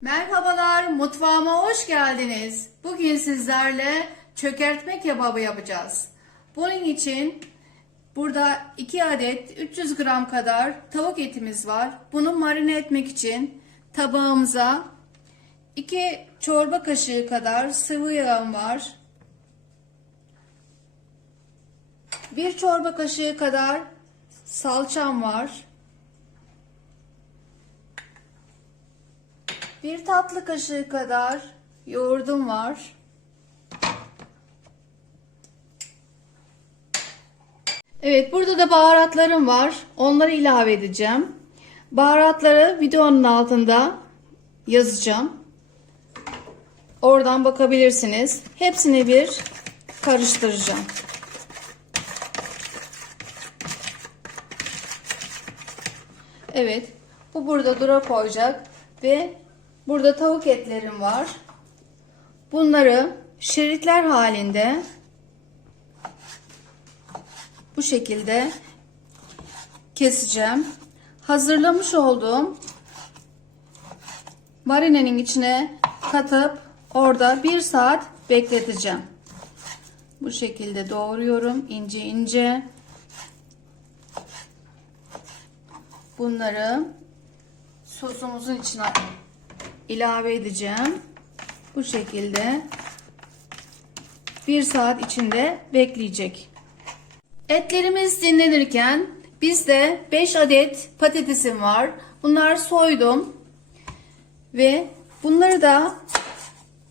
Merhabalar, mutfağıma hoş geldiniz. Bugün sizlerle çökertme kebabı yapacağız. Bunun için burada 2 adet 300 gram kadar tavuk etimiz var. Bunu marine etmek için tabağımıza 2 çorba kaşığı kadar sıvı yağım var. 1 çorba kaşığı kadar salçam var. Bir tatlı kaşığı kadar yoğurdum var. Evet burada da baharatlarım var. Onları ilave edeceğim. Baharatları videonun altında yazacağım. Oradan bakabilirsiniz. Hepsini bir karıştıracağım. Evet. Bu burada dura koyacak ve burada tavuk etlerim var. Bunları şeritler halinde bu şekilde keseceğim. Hazırlamış olduğum marinenin içine katıp orada bir saat bekleteceğim. Bu şekilde doğruyorum ince ince. Bunları sosumuzun içine ilave edeceğim. Bu şekilde bir saat içinde bekleyecek. Etlerimiz dinlenirken bizde 5 adet patatesim var. Bunlar soydum ve bunları da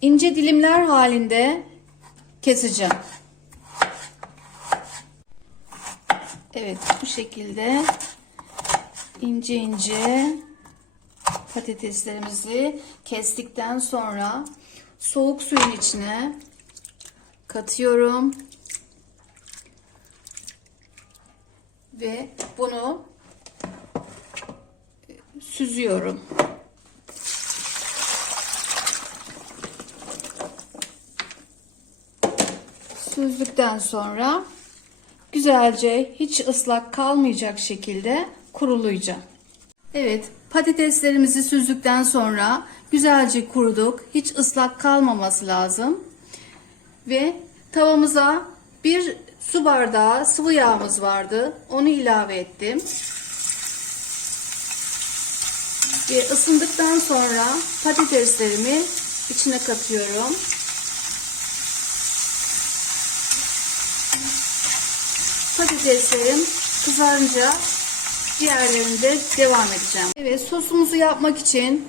ince dilimler halinde keseceğim. Evet bu şekilde ince ince patateslerimizi kestikten sonra soğuk suyun içine katıyorum. Ve bunu süzüyorum. Süzdükten sonra güzelce hiç ıslak kalmayacak şekilde kurulayacağım. Evet, patateslerimizi süzdükten sonra güzelce kuruduk. Hiç ıslak kalmaması lazım. Ve tavamıza bir su bardağı sıvı yağımız vardı. Onu ilave ettim. Ve ısındıktan sonra patateslerimi içine katıyorum. Patateslerim kızarınca diğerlerinde devam edeceğim. Evet sosumuzu yapmak için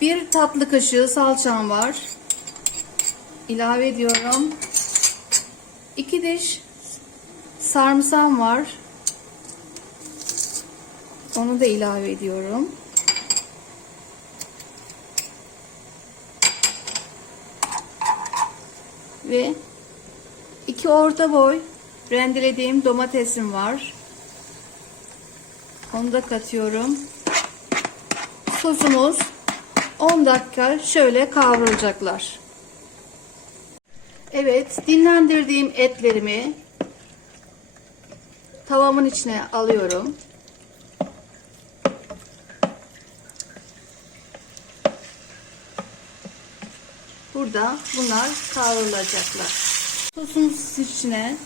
bir tatlı kaşığı salçam var. İlave ediyorum. 2 diş sarımsağım var. Onu da ilave ediyorum. Ve iki orta boy rendelediğim domatesim var. Onu da katıyorum. Sosumuz 10 dakika şöyle kavrulacaklar. Evet, dinlendirdiğim etlerimi tavamın içine alıyorum. Burada bunlar kavrulacaklar. Sosumuz içine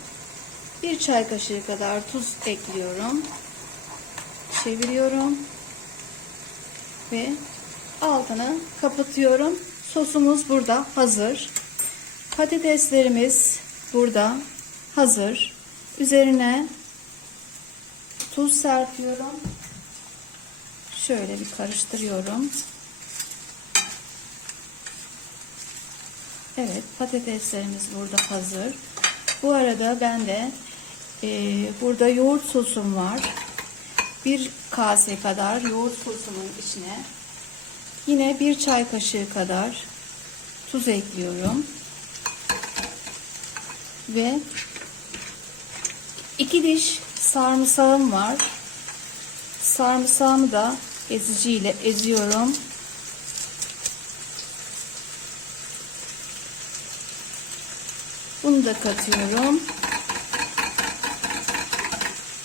bir çay kaşığı kadar tuz ekliyorum. Çeviriyorum. Ve altını kapatıyorum. Sosumuz burada hazır. Patateslerimiz burada hazır. Üzerine tuz serpiyorum. Şöyle bir karıştırıyorum. Evet patateslerimiz burada hazır. Bu arada ben de e, burada yoğurt sosum var. Bir kase kadar yoğurt sosumun içine yine bir çay kaşığı kadar tuz ekliyorum ve iki diş sarımsağım var. Sarımsağımı da eziciyle eziyorum. Bunu da katıyorum.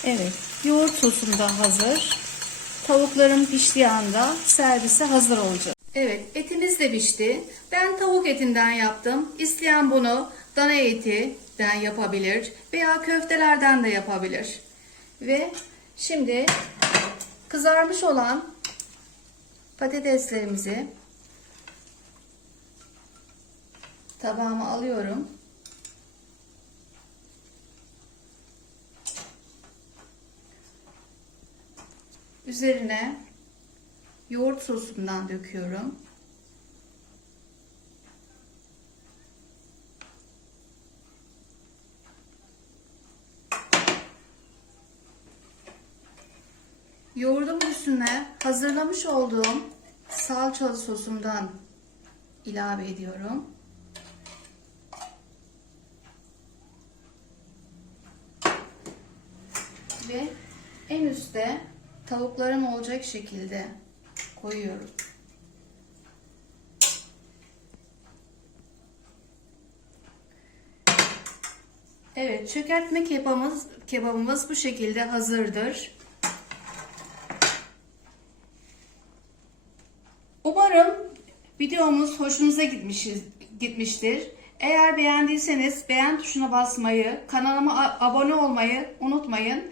Evet, yoğurt sosum da hazır. Tavuklarım piştiği anda servise hazır olacak. Evet, etimiz de pişti. Ben tavuk etinden yaptım. İsteyen bunu dana etinden yapabilir veya köftelerden de yapabilir. Ve şimdi kızarmış olan patateslerimizi tabağıma alıyorum. Üzerine yoğurt sosundan döküyorum. Yoğurdumun üstüne hazırlamış olduğum salçalı sosumdan ilave ediyorum. Ve en üstte tavuklarım olacak şekilde koyuyorum. Evet, çökertme kebabımız, kebabımız bu şekilde hazırdır. Umarım videomuz hoşunuza gitmiştir. Eğer beğendiyseniz beğen tuşuna basmayı, kanalıma abone olmayı unutmayın.